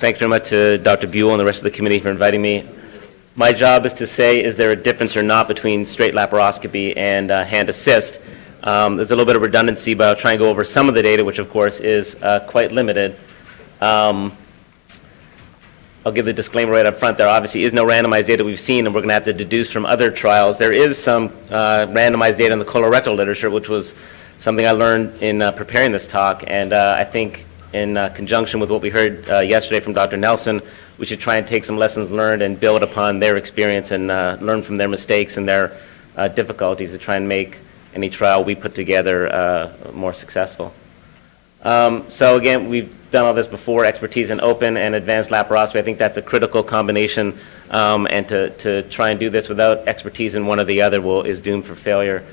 Thanks very much to Dr. Buell and the rest of the committee for inviting me. My job is to say, is there a difference or not between straight laparoscopy and hand assist? There's a little bit of redundancy, but I'll try and go over some of the data, which of course is quite limited. I'll give the disclaimer right up front. There obviously is no randomized data we've seen, and we're going to have to deduce from other trials. There is some randomized data in the colorectal literature, which was something I learned in preparing this talk, and I think in conjunction with what we heard yesterday from Dr. Nelson, we should try and take some lessons learned and build upon their experience and learn from their mistakes and their difficulties to try and make any trial we put together more successful. So again, we've done all this before, expertise in open and advanced laparoscopy. I think that's a critical combination, and to try and do this without expertise in one or the other is doomed for failure.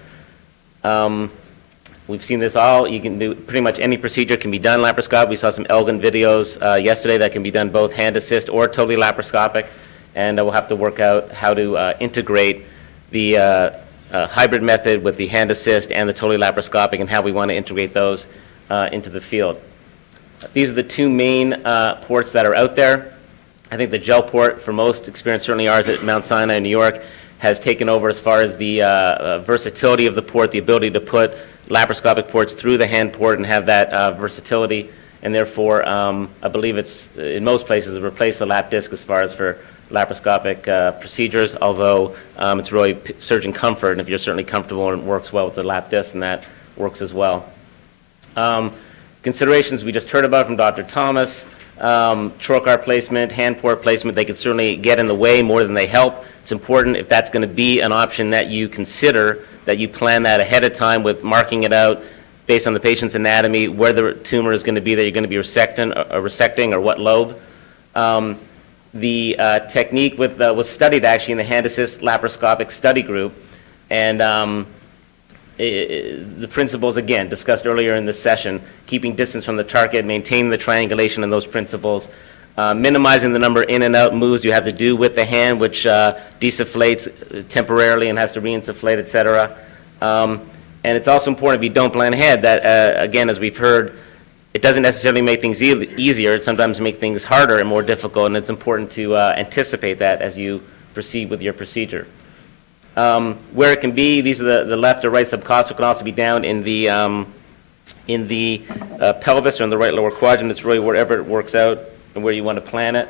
We've seen this all. You can do pretty much any procedure can be done laparoscopic. We saw some elegant videos yesterday that can be done both hand assist or totally laparoscopic, and we'll have to work out how to integrate the hybrid method with the hand assist and the totally laparoscopic and how we want to integrate those into the field. These are the two main ports that are out there. I think the gel port, for most experience, certainly ours at Mount Sinai in New York, has taken over as far as the versatility of the port, the ability to put laparoscopic ports through the hand port and have that versatility, and therefore I believe it's in most places replaced the lap disc as far as for laparoscopic procedures, although it's really surgeon comfort, and if you're certainly comfortable and it works well with the lap disc, then that works as well. Considerations we just heard about from Dr. Thomas, trocar placement, hand port placement, they can certainly get in the way more than they help. It's important, if that's going to be an option, that you consider, that you plan that ahead of time with marking it out based on the patient's anatomy, where the tumor is going to be that you're going to be resecting or what lobe. The technique was studied actually in the hand assist laparoscopic study group, and the principles, again, discussed earlier in this session, keeping distance from the target, maintaining the triangulation and those principles, minimizing the number in and out moves you have to do with the hand, which desufflates temporarily and has to reinsufflate, etc. And it's also important, if you don't plan ahead, that, again, as we've heard, it doesn't necessarily make things easier. It sometimes makes things harder and more difficult, and it's important to anticipate that as you proceed with your procedure. Where it can be, these are the left or right subcostal, can also be down in the pelvis or in the right lower quadrant. It's really wherever it works out and where you want to plan it.